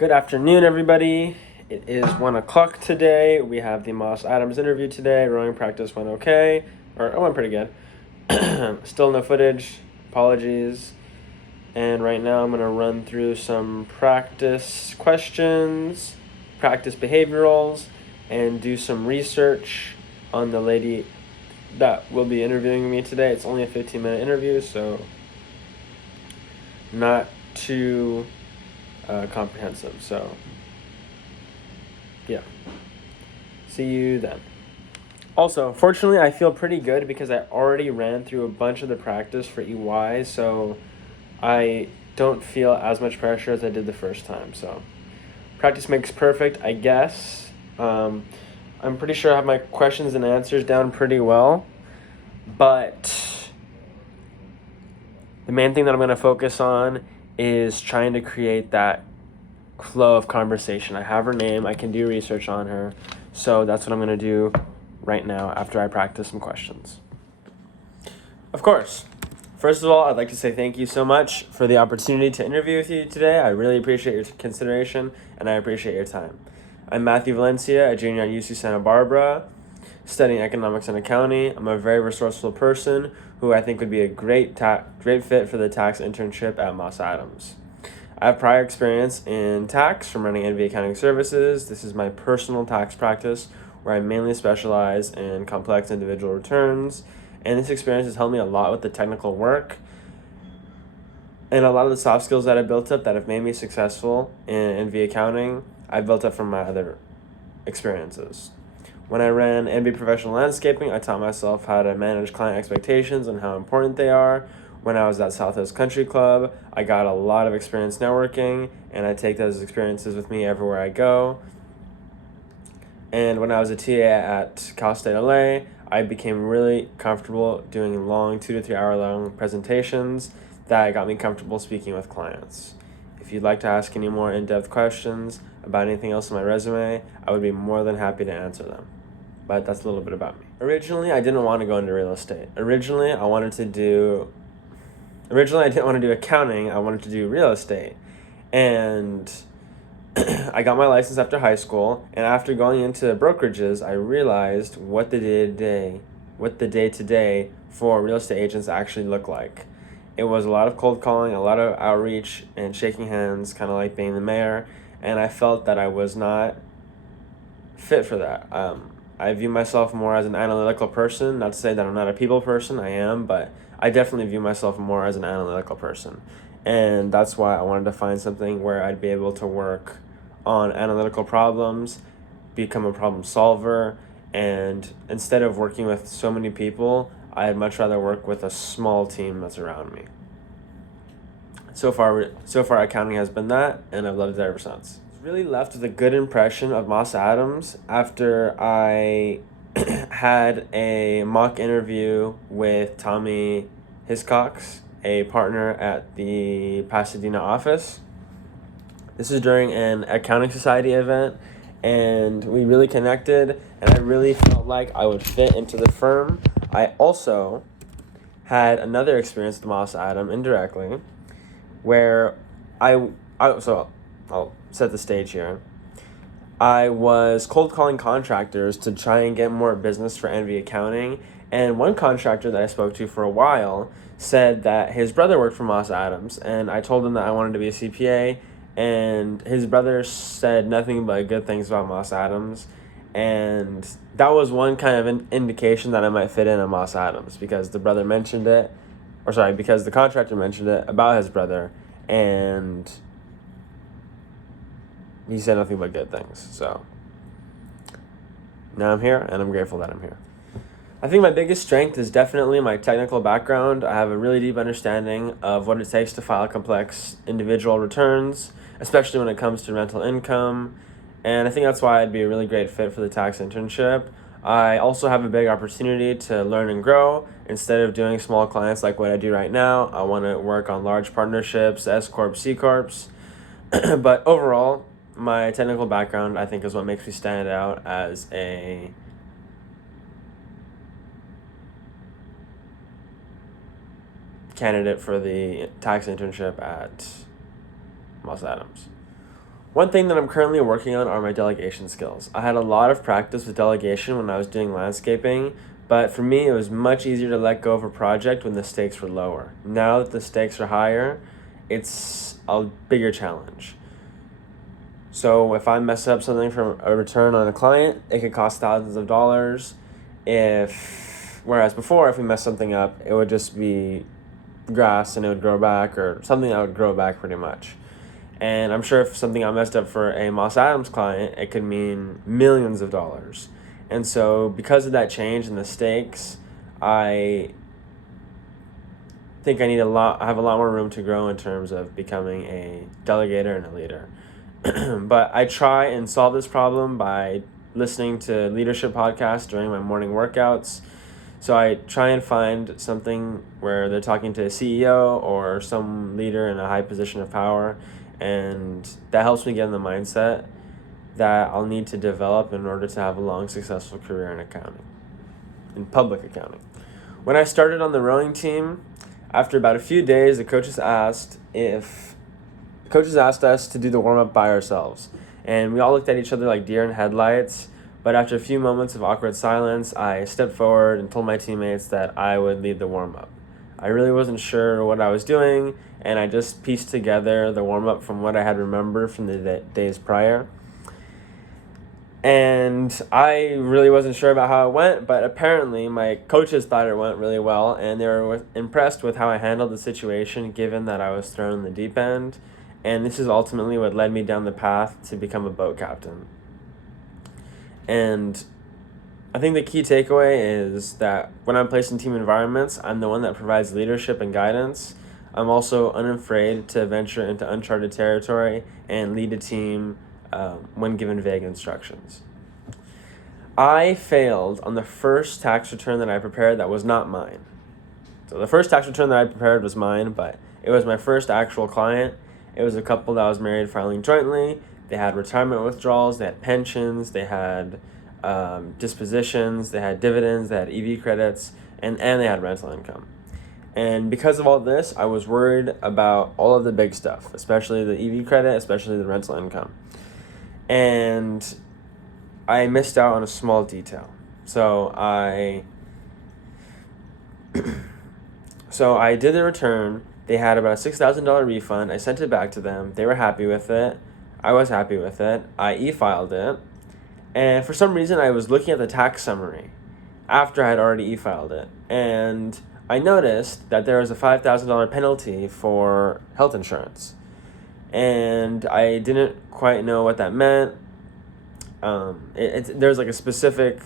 Good afternoon, everybody. It is 1 o'clock today. We have the Moss Adams interview today. Rowing practice went okay, or it went pretty good. Still no footage. Apologies. And right now I'm going to run through some practice questions, practice behaviorals, and do some research on the lady that will be interviewing me today. It's only a 15-minute interview, so not too comprehensive. So, yeah. See you then. Also, fortunately, I feel pretty good because I already ran through a bunch of the practice for EY, so I don't feel as much pressure as I did the first time. So, practice makes perfect, I guess. I'm pretty sure I have my questions and answers down pretty well, but the main thing that I'm going to focus on is trying to create that flow of conversation. I have her name. I can do research on her. So that's what I'm going to do right now after I practice some questions. Of course, first of all, I'd like to say thank you so much for the opportunity to interview with you today. I really appreciate your consideration and I appreciate your time. I'm Matthew Valencia, a junior at UC Santa Barbara, studying economics and accounting. I'm a very resourceful person who I think would be a great fit for the tax internship at Moss Adams. I have prior experience in tax from running NV Accounting Services. This is my personal tax practice where I mainly specialize in complex individual returns. And this experience has helped me a lot with the technical work and a lot of the soft skills that I built up that have made me successful in NV Accounting, I've built up from my other experiences. When I ran NV Professional Landscaping, I taught myself how to manage client expectations and how important they are. When I was at Southwest Country Club, I got a lot of experience networking, and I take those experiences with me everywhere I go. And when I was a TA at Cal State LA, I became really comfortable doing long 2 to 3 hour long presentations that got me comfortable speaking with clients. If you'd like to ask any more in-depth questions about anything else in my resume, I would be more than happy to answer them. But that's a little bit about me. Originally, I didn't want to go into real estate. Originally, I didn't want to do accounting, I wanted to do real estate. And I got my license after high school, and after going into brokerages, I realized what the day-to-day for real estate agents actually look like. It was a lot of cold calling, a lot of outreach, and shaking hands, kind of like being the mayor, and I felt that I was not fit for that. I view myself more as an analytical person, not to say that I'm not a people person, I am, but I definitely view myself more as an analytical person. And that's why I wanted to find something where I'd be able to work on analytical problems, become a problem solver, and instead of working with so many people, I'd much rather work with a small team that's around me. So far, accounting has been that, and I've loved it ever since. Really left with a good impression of Moss Adams after I had a mock interview with Tommy Hiscox, a partner at the Pasadena office. This is during an accounting society event, and we really connected, and I really felt like I would fit into the firm. I also had another experience with Moss Adams indirectly, where so I'll set the stage here. I was cold calling contractors to try and get more business for NV Accounting, and one contractor that I spoke to for a while said that his brother worked for Moss Adams, and I told him that I wanted to be a CPA, and his brother said nothing but good things about Moss Adams, and that was one kind of an indication that I might fit in at Moss Adams because the contractor mentioned it about his brother, and he said nothing but good things. So now I'm here, and I'm grateful that I'm here. I think my biggest strength is definitely my technical background. I have a really deep understanding of what it takes to file complex individual returns, especially when it comes to rental income, and I think that's why I'd be a really great fit for the tax internship. I also have a big opportunity to learn and grow. Instead of doing small clients like what I do right now, I want to work on large partnerships, S-Corps, C-Corps. But overall, my technical background, I think, is what makes me stand out as a candidate for the tax internship at Moss Adams. One thing that I'm currently working on are my delegation skills. I had a lot of practice with delegation when I was doing landscaping, but for me, it was much easier to let go of a project when the stakes were lower. Now that the stakes are higher, it's a bigger challenge. So if I mess up something from a return on a client, it could cost thousands of dollars. Whereas before, if we messed something up, it would just be grass and it would grow back, or something that would grow back pretty much. And I'm sure if something got messed up for a Moss Adams client, it could mean millions of dollars. And so because of that change in the stakes, I think I have a lot more room to grow in terms of becoming a delegator and a leader. But I try and solve this problem by listening to leadership podcasts during my morning workouts. So I try and find something where they're talking to a CEO or some leader in a high position of power, and that helps me get in the mindset that I'll need to develop in order to have a long, successful career in accounting, in public accounting. When I started on the rowing team, after about a few days, the coaches asked us to do the warm-up by ourselves. And we all looked at each other like deer in headlights. But after a few moments of awkward silence, I stepped forward and told my teammates that I would lead the warm-up. I really wasn't sure what I was doing, and I just pieced together the warm-up from what I had remembered from the days prior. And I really wasn't sure about how it went, but apparently my coaches thought it went really well, and they were impressed with how I handled the situation, given that I was thrown in the deep end. And this is ultimately what led me down the path to become a boat captain. And I think the key takeaway is that when I'm placed in team environments, I'm the one that provides leadership and guidance. I'm also unafraid to venture into uncharted territory and lead a team when given vague instructions. I failed on the first tax return that I prepared that was not mine. So the first tax return that I prepared was mine, but it was my first actual client. It was a couple that was married filing jointly. They had retirement withdrawals, they had pensions, they had dispositions, they had dividends, they had EV credits, and they had rental income. And because of all this, I was worried about all of the big stuff, especially the EV credit, especially the rental income. And I missed out on a small detail. So I did the return. They had about a $6,000 refund. I sent it back to them. They were happy with it. I was happy with it. I e-filed it. And for some reason, I was looking at the tax summary after I had already e-filed it. And I noticed that there was a $5,000 penalty for health insurance. And I didn't quite know what that meant. There's like a specific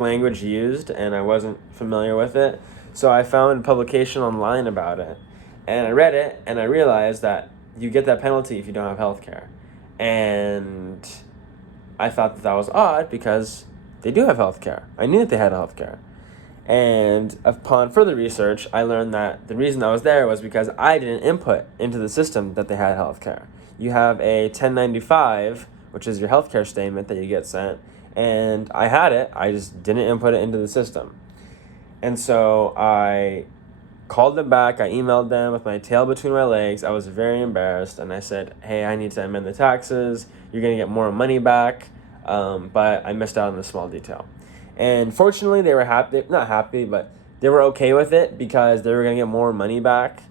language used, and I wasn't familiar with it. So I found a publication online about it. And I read it, and I realized that you get that penalty if you don't have health care. And I thought that was odd because they do have health care. I knew that they had health care. And upon further research, I learned that the reason I was there was because I didn't input into the system that they had health care. You have a 1095, which is your health care statement that you get sent, and I had it. I just didn't input it into the system. And so I called them back. I emailed them with my tail between my legs. I was very embarrassed, and I said, hey, I need to amend the taxes. You're going to get more money back, but I missed out on this small detail. And fortunately, they were not happy, but they were okay with it because they were going to get more money back.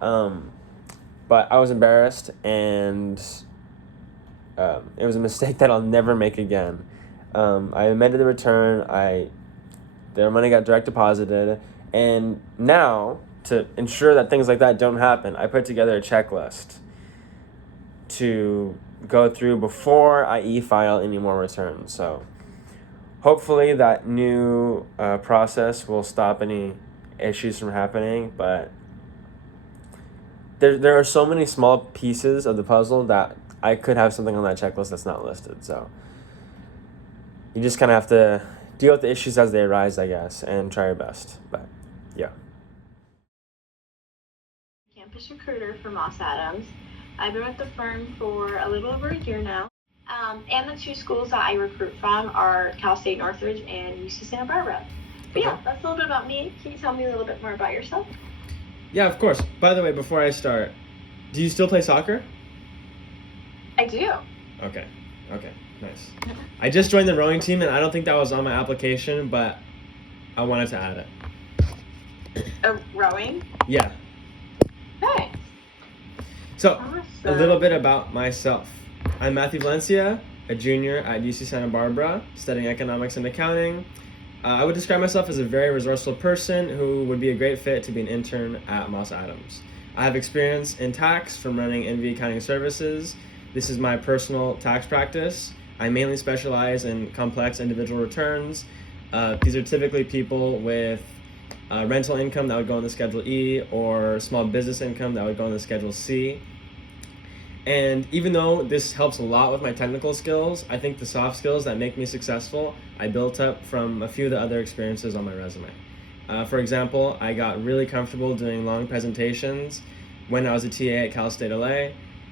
But I was embarrassed, and it was a mistake that I'll never make again. I amended the return. Their money got direct deposited. And now, to ensure that things like that don't happen, I put together a checklist to go through before I e-file any more returns. So hopefully that new process will stop any issues from happening. But there are so many small pieces of the puzzle that I could have something on that checklist that's not listed. So you just kind of have to deal with the issues as they arise, I guess, and try your best. But yeah. Campus recruiter for Moss Adams. I've been with the firm for a little over a year now. And the two schools that I recruit from are Cal State Northridge and UC Santa Barbara. But yeah, that's a little bit about me. Can you tell me a little bit more about yourself? Yeah, of course. By the way, before I start, do you still play soccer? I do. Okay. Okay. Nice. I just joined the rowing team, and I don't think that was on my application, but I wanted to add it. Rowing? Yeah. Nice. So, Awesome. a little bit about myself. I'm Matthew Valencia, a junior at UC Santa Barbara, studying economics and accounting. I would describe myself as a very resourceful person who would be a great fit to be an intern at Moss Adams. I have experience in tax from running NV Accounting Services. This is my personal tax practice. I mainly specialize in complex individual returns. These are typically people with rental income that would go on the Schedule E, or small business income that would go on the Schedule C. And even though this helps a lot with my technical skills, I think the soft skills that make me successful, I built up from a few of the other experiences on my resume. For example, I got really comfortable doing long presentations when I was a TA at Cal State LA,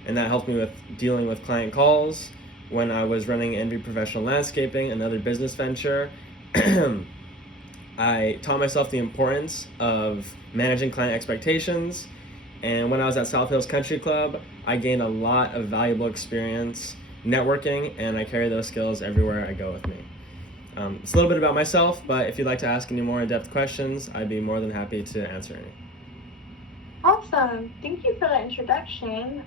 and that helped me with dealing with client calls. When I was running NV Professional Landscaping, another business venture, I taught myself the importance of managing client expectations. And when I was at South Hills Country Club, I gained a lot of valuable experience networking, and I carry those skills everywhere I go with me. It's a little bit about myself, but if you'd like to ask any more in-depth questions, I'd be more than happy to answer any. Awesome. Thank you for that introduction.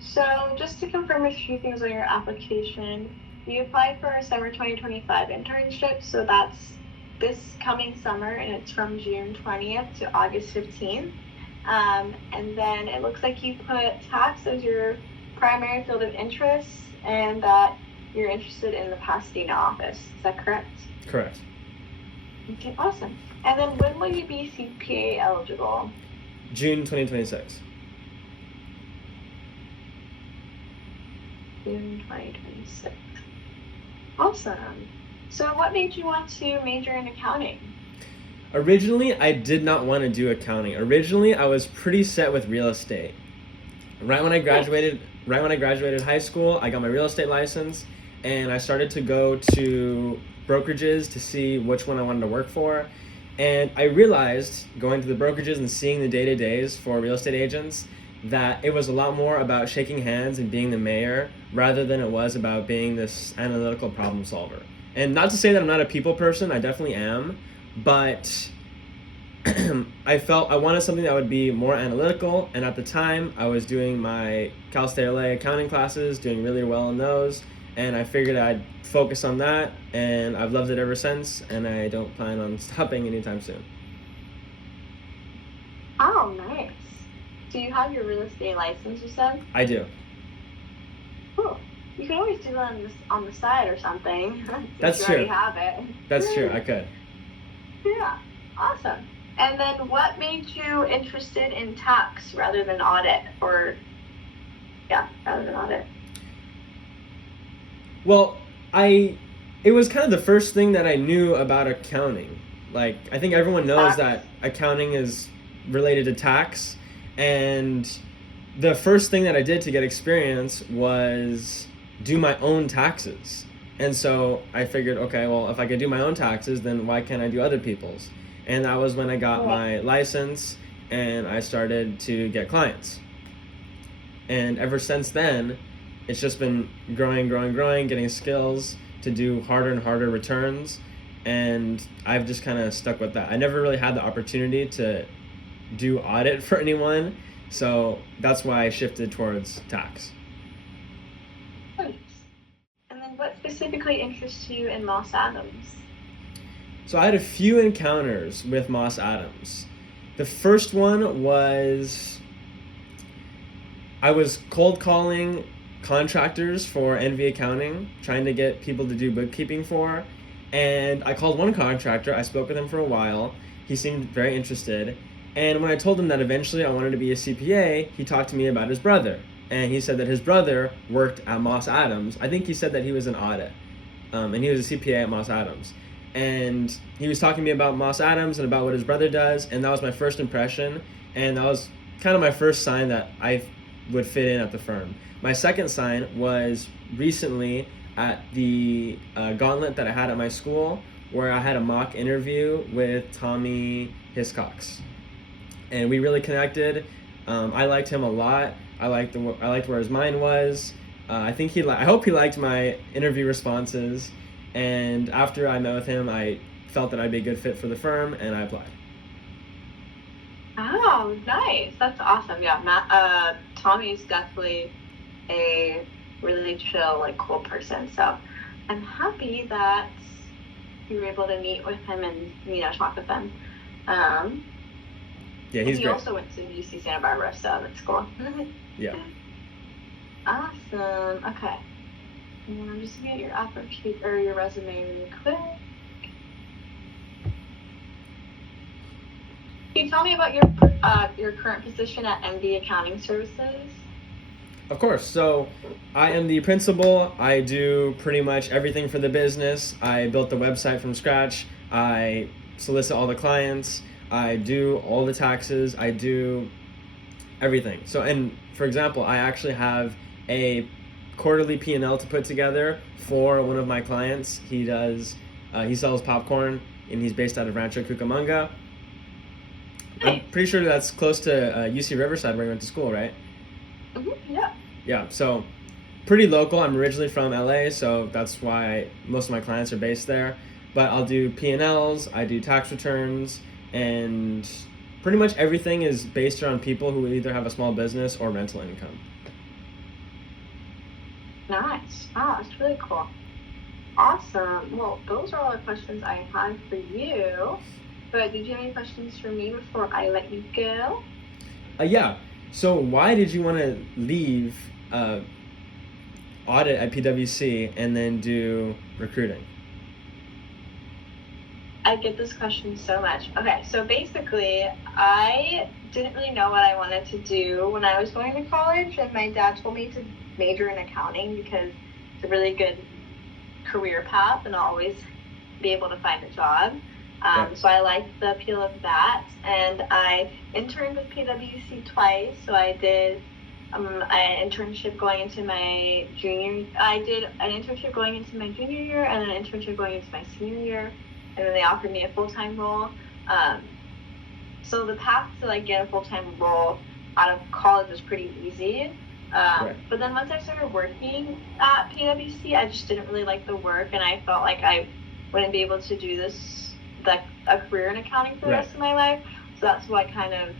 So just to confirm a few things on your application, you applied for a summer 2025 internship, so that's this coming summer, and it's from June 20th to August 15th. And then it looks like you put tax as your primary field of interest, and that you're interested in the Pasadena office. Is that correct? Correct. Okay, awesome. And then when will you be CPA eligible? June 2026. June 2026. Awesome. So what made you want to major in accounting? Originally, I did not want to do accounting. Originally, I was pretty set with real estate. Right when I graduated high school, I got my real estate license, and I started to go to brokerages to see which one I wanted to work for. And I realized, going to the brokerages and seeing the day-to-days for real estate agents, that it was a lot more about shaking hands and being the mayor rather than it was about being this analytical problem solver. And not to say that I'm not a people person, I definitely am, but I felt I wanted something that would be more analytical, and at the time I was doing my Cal State LA accounting classes, doing really well in those, and I figured I'd focus on that, and I've loved it ever since, and I don't plan on stopping anytime soon. Oh, nice. Do you have your real estate license, you said? I do. Cool. You can always do that on the side or something. That's you true. Already have it. That's true, I could. Yeah, awesome. And then what made you interested in tax rather than audit? Rather than audit. Well, it was kind of the first thing that I knew about accounting. Like, I think everyone knows that accounting is related to tax, and the first thing that I did to get experience was do my own taxes. And so I figured, okay, well, if I could do my own taxes, then why can't I do other people's? And that was when I got my license and I started to get clients. And ever since then, it's just been growing, getting skills to do harder and harder returns. And I've just kind of stuck with that. I never really had the opportunity to do audit for anyone, so that's why I shifted towards tax. Nice. And then what specifically interests you in Moss Adams? So I had a few encounters with Moss Adams. The first one was I was cold calling contractors for NV Accounting, trying to get people to do bookkeeping for, and I called one contractor. I spoke with him for a while. He seemed very interested, and when I told him that eventually I wanted to be a CPA, he talked to me about his brother, and he said that his brother worked at Moss Adams. I think he said that he was in audit, and he was a CPA at Moss Adams. And he was talking to me about Moss Adams and about what his brother does, and that was my first impression, and that was kind of my first sign that I would fit in at the firm. My second sign was recently at the gauntlet that I had at my school, where I had a mock interview with Tommy Hiscox, and we really connected. I liked him a lot. I liked where his mind was, I think I hope he liked my interview responses, and after I met with him, I felt that I'd be a good fit for the firm, and I applied. Oh, nice. That's awesome. Yeah, Tommy's definitely a really chill, like cool person. So I'm happy that you were able to meet with him and talk with him. Yeah, he's he great. also went to UC Santa Barbara, so that's cool. Yeah. Awesome. Okay. And I'm just gonna get your offer sheet or your resume really quick. Can you tell me about your current position at MD Accounting Services? Of course. So I am the principal. I do pretty much everything for the business. I built the website from scratch. I solicit all the clients. I do all the taxes. I do everything. So, and for example, I actually have a quarterly P&L to put together for one of my clients. He sells popcorn, and he's based out of Rancho Cucamonga. I'm pretty sure that's close to UC Riverside, where I went to school, right? Mm-hmm, yeah. Yeah, so pretty local. I'm originally from LA, so that's why most of my clients are based there. But I'll do P&Ls, I do tax returns, and pretty much everything is based around people who either have a small business or rental income. Nice. Oh, that's really cool. Awesome. Well, those are all the questions I have for you. But did you have any questions for me before I let you go? Yeah. So why did you want to leave audit at PwC and then do recruiting? I get this question so much. Okay, so basically, I didn't really know what I wanted to do when I was going to college, and my dad told me to major in accounting because it's a really good career path and I'll always be able to find a job. So I liked the appeal of that, and I interned with PwC twice. So I did an internship going into my junior. I did an internship going into my junior year and an internship going into my senior year, and then they offered me a full-time role. So the path to get a full-time role out of college was pretty easy. But then once I started working at PwC, I just didn't really like the work, and I felt like I wouldn't be able to do this. A career in accounting for the rest of my life. So that's what kind of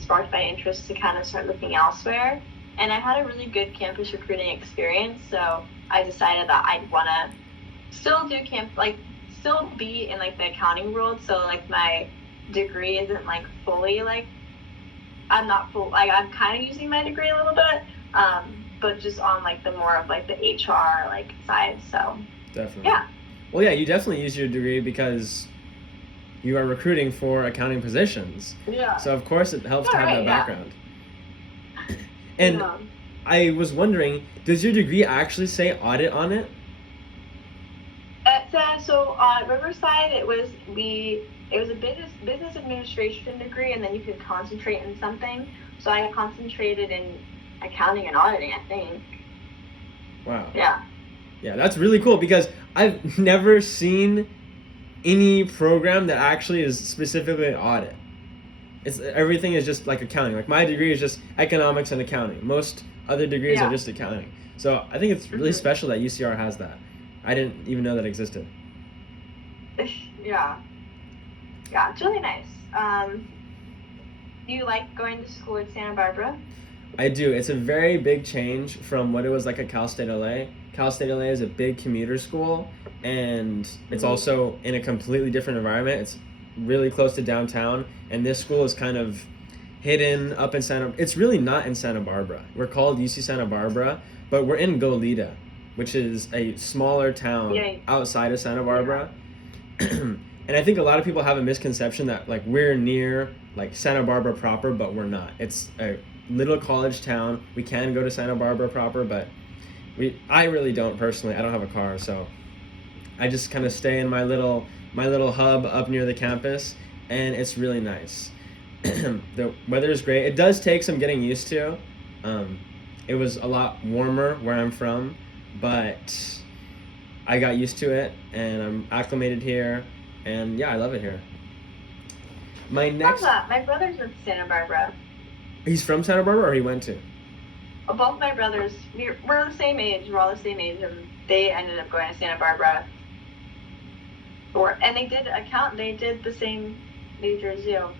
sparked my interest to kind of start looking elsewhere. And I had a really good campus recruiting experience, so I decided that I'd want to still do still be in the accounting world. So my degree isn't fully I'm not full I'm kind of using my degree a little bit, but just on the more of the HR side. So definitely. Yeah. Well, yeah, you definitely use your degree because you are recruiting for accounting positions. Yeah. So, of course, it helps to have that background. And I was wondering, does your degree actually say audit on it? So on Riverside, it was a business administration degree, and then you could concentrate in something. So I concentrated in accounting and auditing, I think. Wow. Yeah. Yeah, that's really cool because I've never seen any program that actually is specifically an audit. Everything is just accounting. My degree is just economics and accounting. Most other degrees are just accounting. So I think it's really special that UCR has that. I didn't even know that existed. Yeah. Yeah, it's really nice. Do you like going to school at Santa Barbara? I do. It's a very big change from what it was like at Cal State LA. Cal State LA is a big commuter school, and it's also in a completely different environment. It's really close to downtown, and this school is kind of hidden up in it's really not in Santa Barbara. We're called UC Santa Barbara, but we're in Goleta, which is a smaller town outside of Santa Barbara. And I think a lot of people have a misconception that we're near Santa Barbara proper, but we're not. It's a little college town. We can go to Santa Barbara proper, but I really don't personally. I don't have a car, so I just kind of stay in my little hub up near the campus, and it's really nice. The weather is great. It does take some getting used to. It was a lot warmer where I'm from, but I got used to it, and I'm acclimated here, and yeah, I love it here. My brother's in Santa Barbara. He's from Santa Barbara, or he went to? both my brothers, we're the same age. We're all the same age, and they ended up going to Santa Barbara. And they did the same major as you.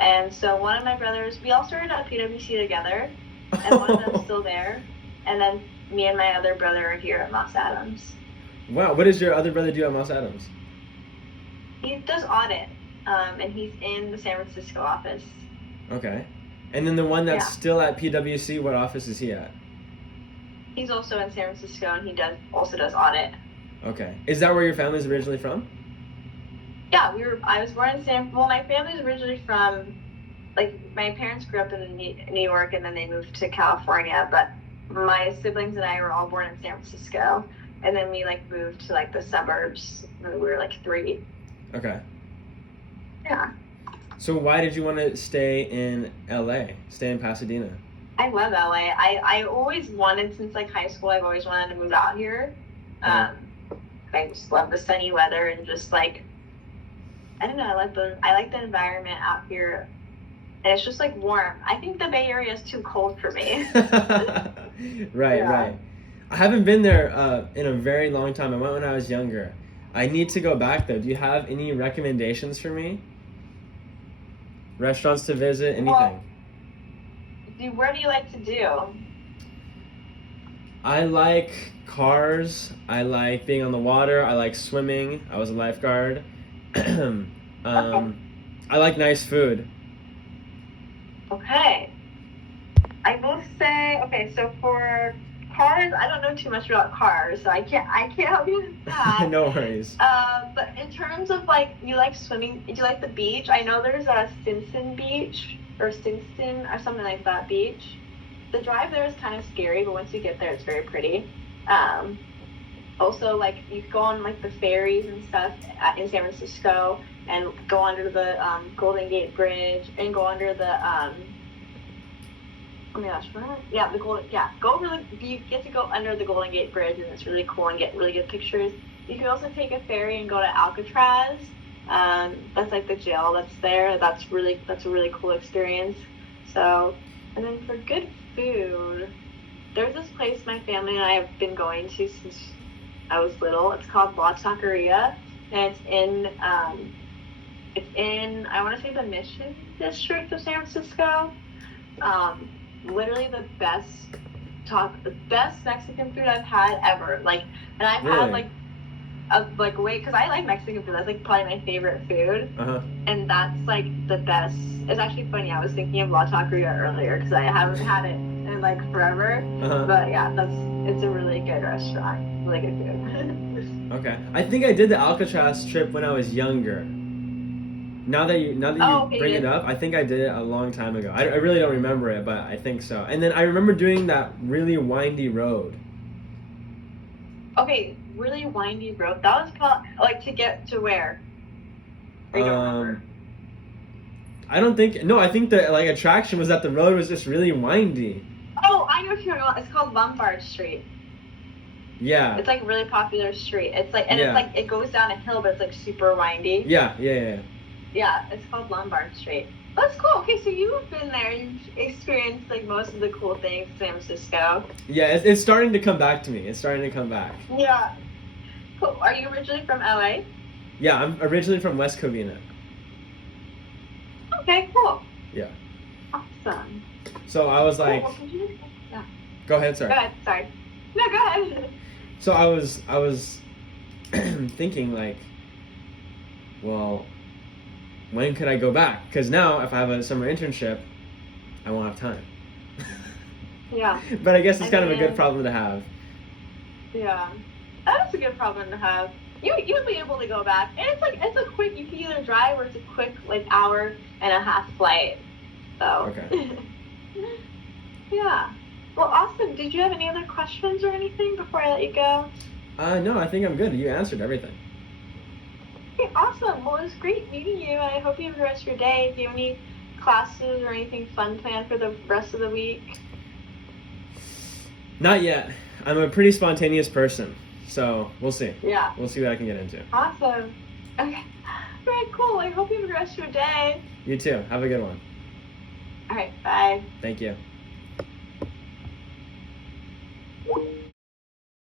And so one of my brothers, we all started at PwC together, and one of them's still there. And then me and my other brother are here at Moss Adams. Wow, what does your other brother do at Moss Adams? He does audit, and he's in the San Francisco office. Okay. And then the one that's still at PwC, what office is he at? He's also in San Francisco, and he also does audit. Okay. Is that where your family's originally from? Yeah, I was born in my family's originally from, my parents grew up in New York, and then they moved to California, but my siblings and I were all born in San Francisco, and then we, moved to, the suburbs when we were, 3. Okay. Yeah. So why did you want to stay in LA, stay in Pasadena? I love LA. I always wanted, since, high school, I've always wanted to move out here. I just love the sunny weather and just, I don't know, I like the environment out here, and it's just warm. I think the Bay Area is too cold for me. Right. I haven't been there in a very long time. I went when I was younger. I need to go back though. Do you have any recommendations for me? Restaurants to visit, anything? Well, where do you like to do? I like cars. I like being on the water. I like swimming. I was a lifeguard. I like nice food. Okay. I will say, so for cars, I don't know too much about cars, so I can't help you with that. No worries. But in terms of you like swimming, do you like the beach? I know there's a Stinson Beach or something like that beach. The drive there is kind of scary, but once you get there, it's very pretty. Also, you go on the ferries and stuff in San Francisco, and go under the Golden Gate Bridge, and go under the go over you get to go under the Golden Gate Bridge, and it's really cool and get really good pictures. You can also take a ferry and go to Alcatraz. That's the jail that's there. That's a really cool experience. So, and then for good food, there's this place my family and I have been going to since I was little. It's called La Taqueria, and it's in I want to say the Mission District of San Francisco. Literally the best Mexican food I've had ever. And I've really? had because I like Mexican food. That's probably my favorite food. And that's the best. It's actually funny. I was thinking of La Taqueria earlier because I haven't had it in forever. But yeah, it's a really good restaurant. Really good food. Okay. I think I did the Alcatraz trip when I was younger. Now that you bring it up, I think I did it a long time ago. I really don't remember it, but I think so. And then I remember doing that really windy road. Okay, really windy road. That was called to get to where? I don't remember. I think the attraction was that the road was just really windy. Oh, I know what you're talking about. It's called Lombard Street. Yeah. It's a really popular street. It's it's it goes down a hill, but it's super windy. Yeah. Yeah, it's called Lombard Street. That's cool. Okay, so you've been there. You've experienced most of the cool things in San Francisco. Yeah, it's starting to come back to me. It's starting to come back. Yeah. Cool. Are you originally from LA? Yeah, I'm originally from West Covina. Okay, cool. Yeah. Awesome. So I was Cool. Yeah. Go ahead, sorry. Go ahead. Sorry. No, go ahead. So I was thinking well, when could I go back? Because now, if I have a summer internship, I won't have time. Yeah. But I guess it's kind of a good problem to have. Yeah. That's a good problem to have. You'll be able to go back. And it's a quick, you can either drive or it's a quick, hour and a half flight. So. Okay. Yeah. Well, awesome. Did you have any other questions or anything before I let you go? No, I think I'm good. You answered everything. Okay, awesome. Well, it was great meeting you, and I hope you have the rest of your day. Do you have any classes or anything fun planned for the rest of the week? Not yet. I'm a pretty spontaneous person, so we'll see. Yeah. We'll see what I can get into. Awesome. Okay. All right, cool. I hope you have the rest of your day. You too. Have a good one. All right, bye. Thank you.